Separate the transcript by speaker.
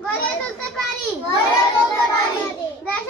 Speaker 1: গড়ে তুলতে পারি। গড়ে তুলতে পারি। দেশ